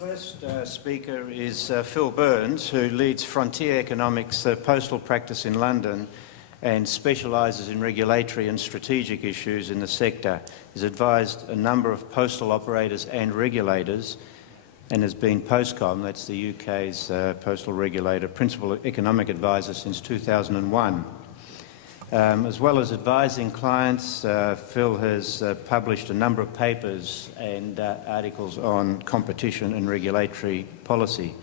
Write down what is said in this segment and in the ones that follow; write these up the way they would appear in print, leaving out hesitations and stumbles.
First speaker is Phil Burns, who leads Frontier Economics postal practice in London and specialises in regulatory and strategic issues in the sector. He's advised a number of postal operators and regulators and has been Postcom, that's the UK's postal regulator, principal economic advisor since 2001. As well as advising clients, Phil has published a number of papers and articles on competition and regulatory policy.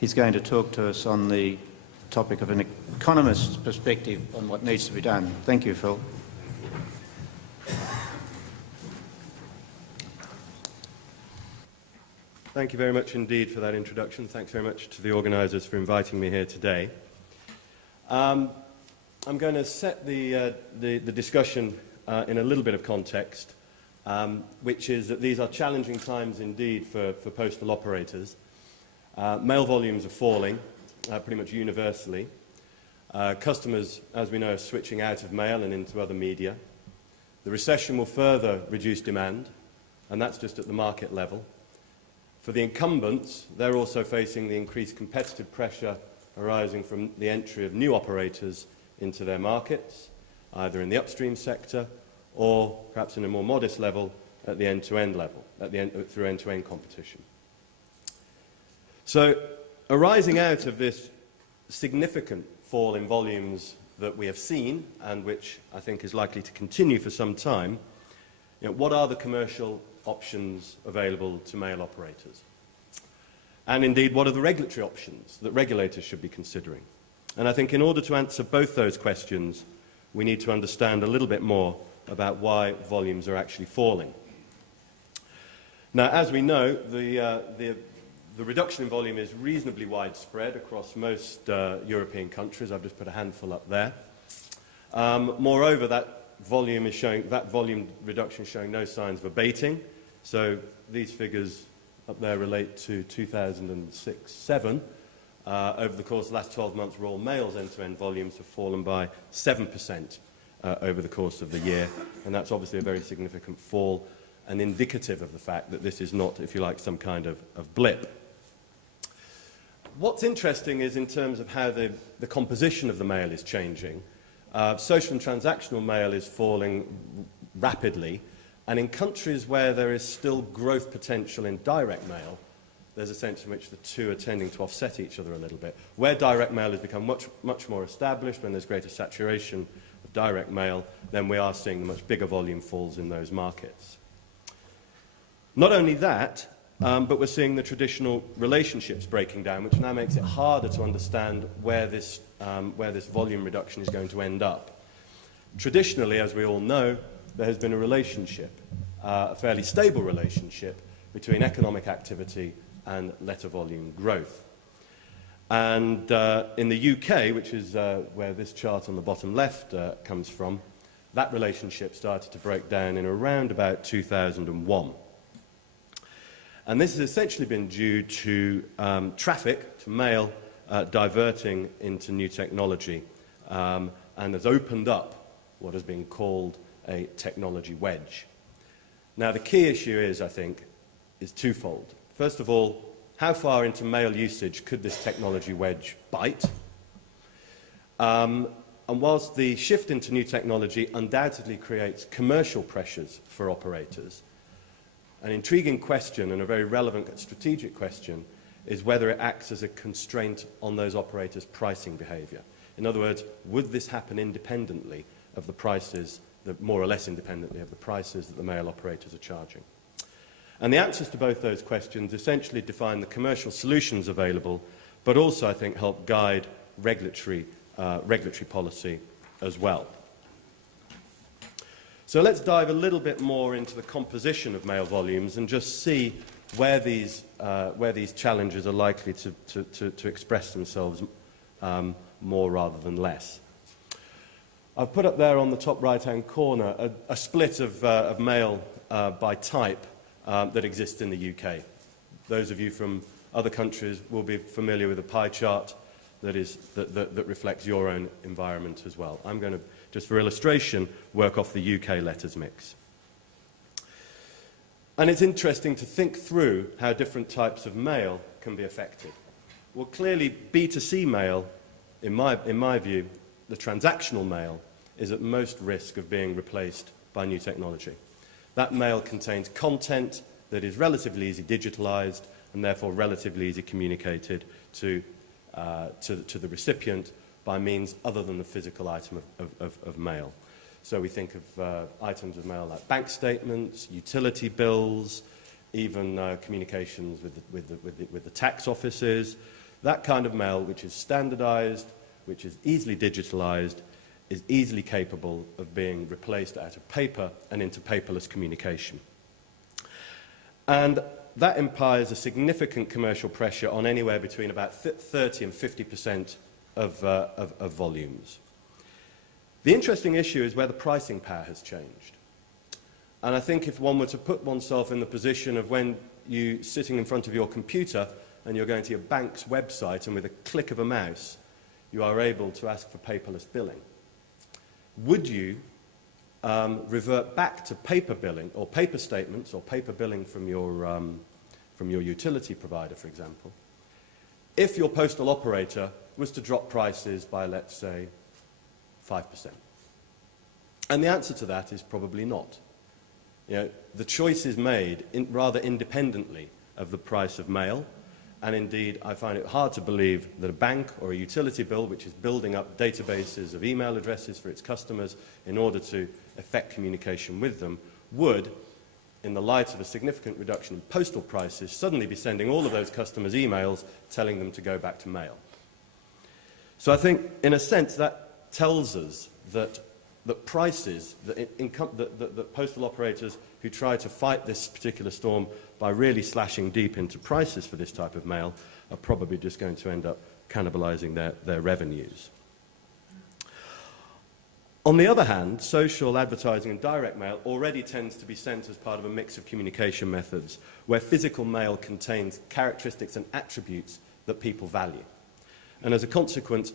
He's going to talk to us on the topic of an economist's perspective on what needs to be done. Thank you, Phil. Thank you very much indeed for that introduction. Thanks very much to the organisers for inviting me here today. I'm going to set the discussion in a little bit of context, which is that these are challenging times indeed for postal operators. Mail volumes are falling pretty much universally. Customers, as we know, are switching out of mail and into other media. The recession will further reduce demand, and that's just at the market level. For the incumbents, they're also facing the increased competitive pressure arising from the entry of new operators into their markets, either in the upstream sector or perhaps in a more modest level at the end-to-end level, through end-to-end competition. So, arising out of this significant fall in volumes that we have seen, and which I think is likely to continue for some time, what are the commercial options available to mail operators? And indeed, what are the regulatory options that regulators should be considering? And I think in order to answer both those questions, we need to understand a little bit more about why volumes are actually falling. Now, as we know, the reduction in volume is reasonably widespread across most European countries. I've just put a handful up there. Moreover, that volume reduction is showing no signs of abating. So these figures up there relate to 2006-07. Over the course of the last 12 months, Royal Mail's end-to-end volumes have fallen by 7% over the course of the year, and that's obviously a very significant fall and indicative of the fact that this is not, if you like, some kind of blip. What's interesting is in terms of how the composition of the mail is changing. Social and transactional mail is falling rapidly, and in countries where there is still growth potential in direct mail, there's a sense in which the two are tending to offset each other a little bit. Where direct mail has become much more established, when there's greater saturation of direct mail, then we are seeing much bigger volume falls in those markets. Not only that, but we're seeing the traditional relationships breaking down, which now makes it harder to understand where this volume reduction is going to end up. Traditionally, as we all know, there has been a relationship, a fairly stable relationship, between economic activity and letter volume growth. And in the UK, which is where this chart on the bottom left comes from, that relationship started to break down in around about 2001. And this has essentially been due to traffic, to mail, diverting into new technology, and has opened up what has been called a technology wedge. Now, the key issue is, I think, is twofold. First of all, how far into mail usage could this technology wedge bite? And whilst the shift into new technology undoubtedly creates commercial pressures for operators, an intriguing question and a very relevant strategic question is whether it acts as a constraint on those operators' pricing behaviour. In other words, would this happen independently of the prices, more or less independently of the prices that the mail operators are charging? And the answers to both those questions essentially define the commercial solutions available, but also, I think, help guide regulatory policy as well. So let's dive a little bit more into the composition of mail volumes and just see where these challenges are likely to express themselves more rather than less. I've put up there on the top right-hand corner a split of mail by type that exists in the UK. Those of you from other countries will be familiar with a pie chart that reflects your own environment as well. I'm going to, just for illustration, work off the UK letters mix. And it's interesting to think through how different types of mail can be affected. Well, clearly, B2C mail, in my view, the transactional mail, is at most risk of being replaced by new technology. That mail contains content that is relatively easy digitalized and therefore relatively easy communicated to the recipient by means other than the physical item of mail. So we think of items of mail like bank statements, utility bills, even communications with the tax offices. That kind of mail which is standardized, which is easily digitalized, is easily capable of being replaced out of paper and into paperless communication. And that implies a significant commercial pressure on anywhere between about 30 and 50% of volumes. The interesting issue is where the pricing power has changed. And I think if one were to put oneself in the position of when you're sitting in front of your computer and you're going to your bank's website and with a click of a mouse you are able to ask for paperless billing, would you revert back to paper billing or paper statements or paper billing from your utility provider, for example, if your postal operator was to drop prices by, let's say, 5%? And the answer to that is probably not. You know, the choice is made rather independently of the price of mail, and indeed I find it hard to believe that a bank or a utility bill which is building up databases of email addresses for its customers in order to effect communication with them would, in the light of a significant reduction in postal prices, suddenly be sending all of those customers emails telling them to go back to mail. So I think, in a sense, that tells us that prices, that postal operators who try to fight this particular storm by really slashing deep into prices for this type of mail are probably just going to end up cannibalizing their revenues. On the other hand, social advertising and direct mail already tends to be sent as part of a mix of communication methods where physical mail contains characteristics and attributes that people value. And as a consequence,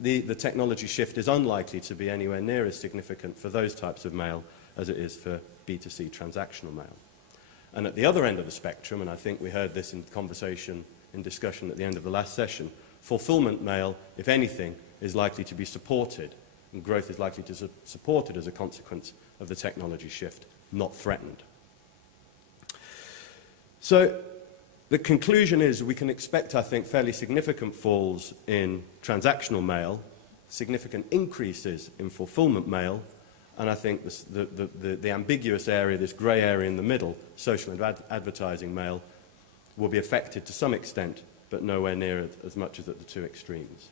the technology shift is unlikely to be anywhere near as significant for those types of mail as it is for B2C transactional mail. And at the other end of the spectrum, and I think we heard this in conversation, in discussion at the end of the last session, fulfillment mail, if anything, is likely to be supported, and growth is likely to be supported as a consequence of the technology shift, not threatened. So the conclusion is we can expect, I think, fairly significant falls in transactional mail, significant increases in fulfillment mail, and I think the ambiguous area, this grey area in the middle, social advertising mail, will be affected to some extent, but nowhere near as much as at the two extremes.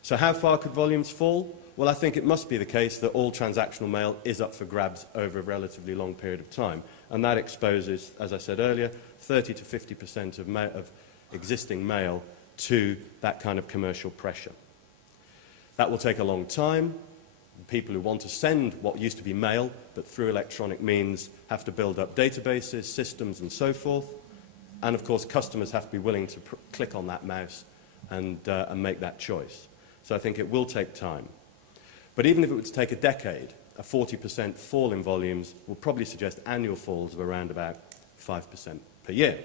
So how far could volumes fall? Well, I think it must be the case that all transactional mail is up for grabs over a relatively long period of time, and that exposes, as I said earlier, 30 to 50% of existing mail to that kind of commercial pressure. That will take a long time. People who want to send what used to be mail, but through electronic means, have to build up databases, systems, and so forth. And of course, customers have to be willing to click on that mouse and make that choice. So I think it will take time. But even if it were to take a decade, a 40% fall in volumes will probably suggest annual falls of around about 5% per year.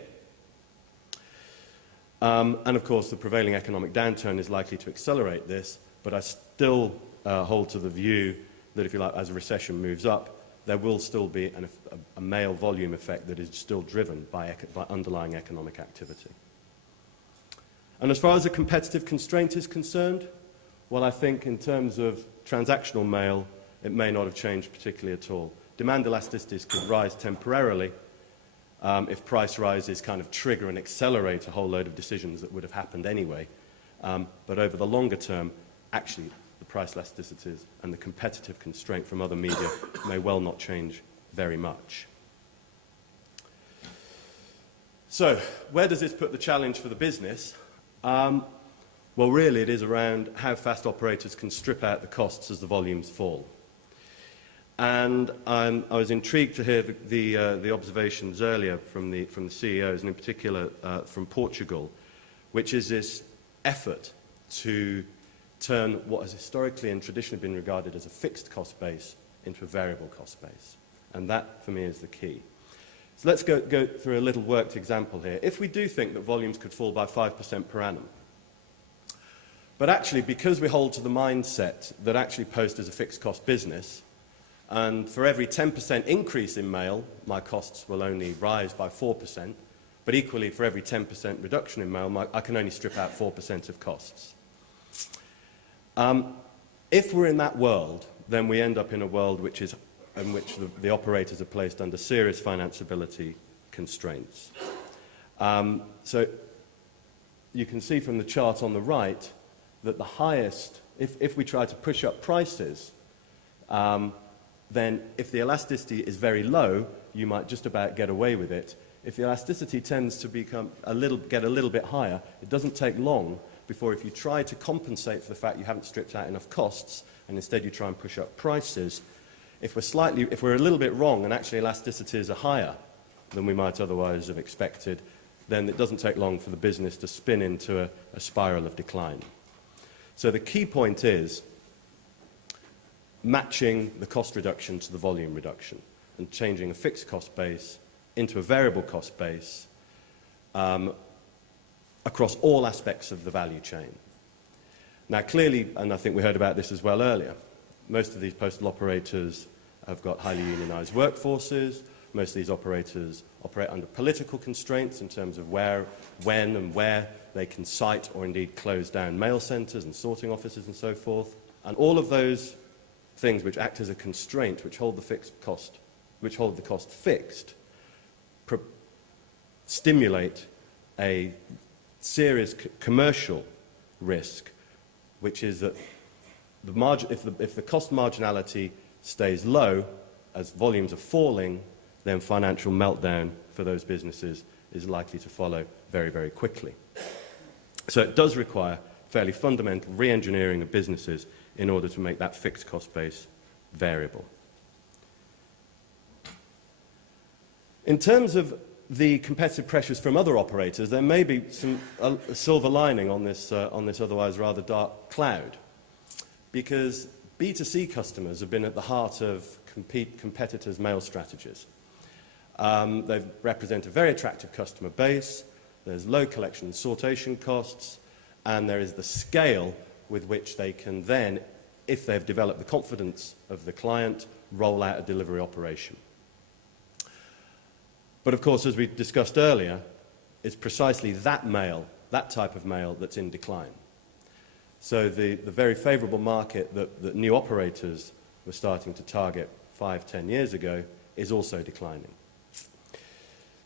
And of course, the prevailing economic downturn is likely to accelerate this, but I still hold to the view that, if you like, as a recession moves up, there will still be a mail volume effect that is still driven by underlying economic activity. And as far as the competitive constraint is concerned, well, I think in terms of transactional mail, it may not have changed particularly at all. Demand elasticities could rise temporarily if price rises kind of trigger and accelerate a whole load of decisions that would have happened anyway. But over the longer term, actually, the price elasticities and the competitive constraint from other media may well not change very much. So, where does this put the challenge for the business? Well, really, it is around how fast operators can strip out the costs as the volumes fall. And I was intrigued to hear the observations earlier from the CEOs, and in particular from Portugal, which is this effort to turn what has historically and traditionally been regarded as a fixed cost base into a variable cost base. And that, for me, is the key. So let's go through a little worked example here. If we do think that volumes could fall by 5% per annum, but actually because we hold to the mindset that actually Post is a fixed cost business, and for every 10% increase in mail, my costs will only rise by 4%, but equally for every 10% reduction in mail, I can only strip out 4% of costs. If we're in that world, then we end up in a world in which the operators are placed under serious financeability constraints. So you can see from the chart on the right that the highest, if we try to push up prices, then if the elasticity is very low, you might just about get away with it. If the elasticity tends to get a little bit higher, it doesn't take long before, if you try to compensate for the fact you haven't stripped out enough costs, and instead you try and push up prices, if we're a little bit wrong and actually elasticities are higher than we might otherwise have expected, then it doesn't take long for the business to spin into a spiral of decline. So the key point is matching the cost reduction to the volume reduction and changing a fixed cost base into a variable cost base across all aspects of the value chain. Now clearly, and I think we heard about this as well earlier, most of these postal operators have got highly unionised workforces. Most of these operators operate under political constraints in terms of when and where they can site or indeed close down mail centres and sorting offices and so forth. And all of those things which act as a constraint, which hold the cost fixed, stimulate a serious commercial risk, which is that if the cost marginality stays low as volumes are falling, then financial meltdown for those businesses is likely to follow very, very quickly. So it does require fairly fundamental re-engineering of businesses in order to make that fixed cost base variable. In terms of the competitive pressures from other operators, there may be a silver lining on this otherwise rather dark cloud, because B2C customers have been at the heart of competitors' mail strategies. They represent a very attractive customer base, there's low collection and sortation costs, and there is the scale with which they can then, if they've developed the confidence of the client, roll out a delivery operation. But of course, as we discussed earlier, it's precisely that type of mail that's in decline. So the very favourable market that new operators were starting to target 5-10 years ago is also declining.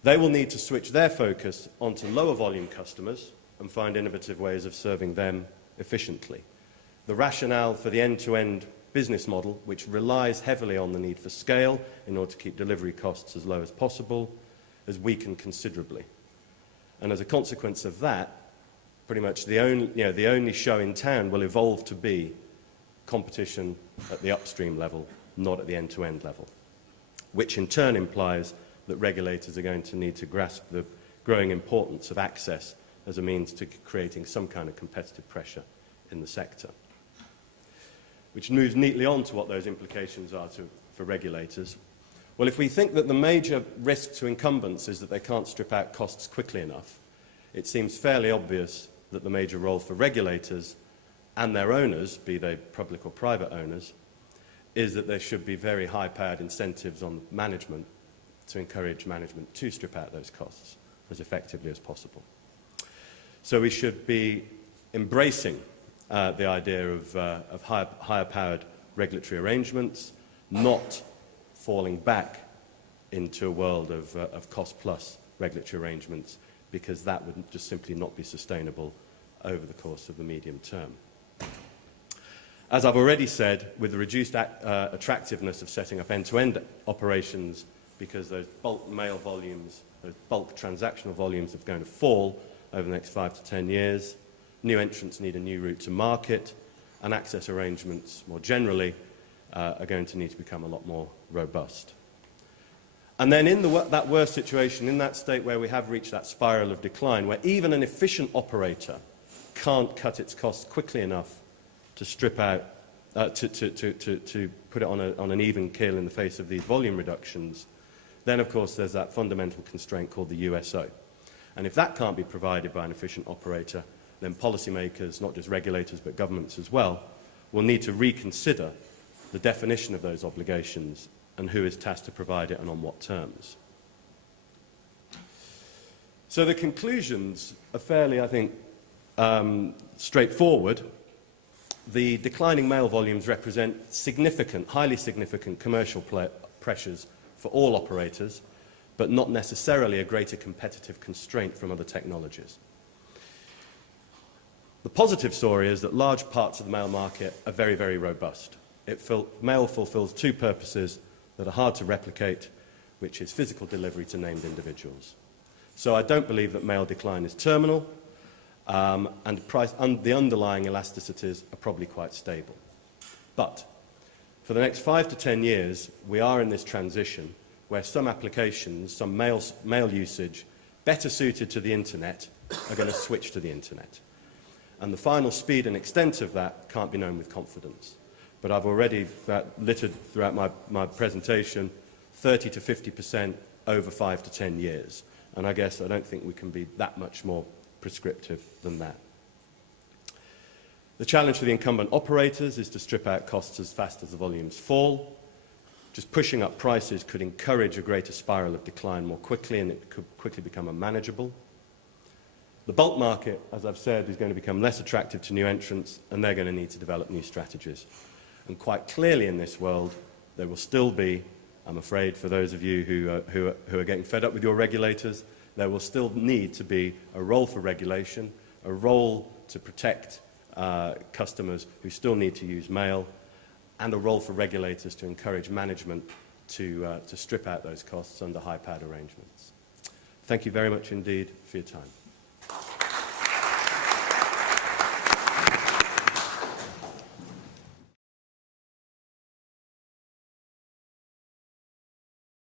They will need to switch their focus onto lower volume customers and find innovative ways of serving them efficiently. The rationale for the end-to-end business model, which relies heavily on the need for scale in order to keep delivery costs as low as possible, has weakened considerably. And as a consequence of that, pretty much the only show in town will evolve to be competition at the upstream level, not at the end-to-end level, which in turn implies that regulators are going to need to grasp the growing importance of access as a means to creating some kind of competitive pressure in the sector. Which moves neatly on to what those implications are for regulators. Well, if we think that the major risk to incumbents is that they can't strip out costs quickly enough, it seems fairly obvious that the major role for regulators and their owners, be they public or private owners, is that there should be very high-powered incentives on management to encourage management to strip out those costs as effectively as possible. So we should be embracing the idea of higher-powered regulatory arrangements, not falling back into a world of cost-plus regulatory arrangements, because that would just simply not be sustainable over the course of the medium term. As I've already said, with the reduced attractiveness of setting up end-to-end operations, because those bulk mail volumes, those bulk transactional volumes are going to fall over the next 5 to 10 years, new entrants need a new route to market, and access arrangements more generally are going to need to become a lot more robust. And then in that worst situation, in that state where we have reached that spiral of decline, where even an efficient operator can't cut its costs quickly enough to strip out, to put it on an even keel in the face of these volume reductions, then of course there's that fundamental constraint called the USO. And if that can't be provided by an efficient operator, then policymakers, not just regulators but governments as well, will need to reconsider the definition of those obligations and who is tasked to provide it and on what terms. So the conclusions are fairly, I think, straightforward. The declining mail volumes represent significant, highly significant commercial pressures for all operators, but not necessarily a greater competitive constraint from other technologies. The positive story is that large parts of the mail market are very, very robust. Mail fulfills two purposes that are hard to replicate, which is physical delivery to named individuals. So I don't believe that mail decline is terminal, and the underlying elasticities are probably quite stable. But for the next 5 to 10 years, we are in this transition where some applications, some mail usage better suited to the internet are going to switch to the internet. And the final speed and extent of that can't be known with confidence. But I've already littered throughout my presentation 30 to 50% over 5 to 10 years. And I guess I don't think we can be that much more prescriptive than that. The challenge for the incumbent operators is to strip out costs as fast as the volumes fall. Just pushing up prices could encourage a greater spiral of decline more quickly, and it could quickly become unmanageable. The bulk market, as I've said, is going to become less attractive to new entrants, and they're going to need to develop new strategies. And quite clearly in this world, there will still be, I'm afraid, for those of you who are getting fed up with your regulators, there will still need to be a role for regulation, a role to protect customers who still need to use mail, and a role for regulators to encourage management to strip out those costs under high-powered arrangements. Thank you very much indeed for your time.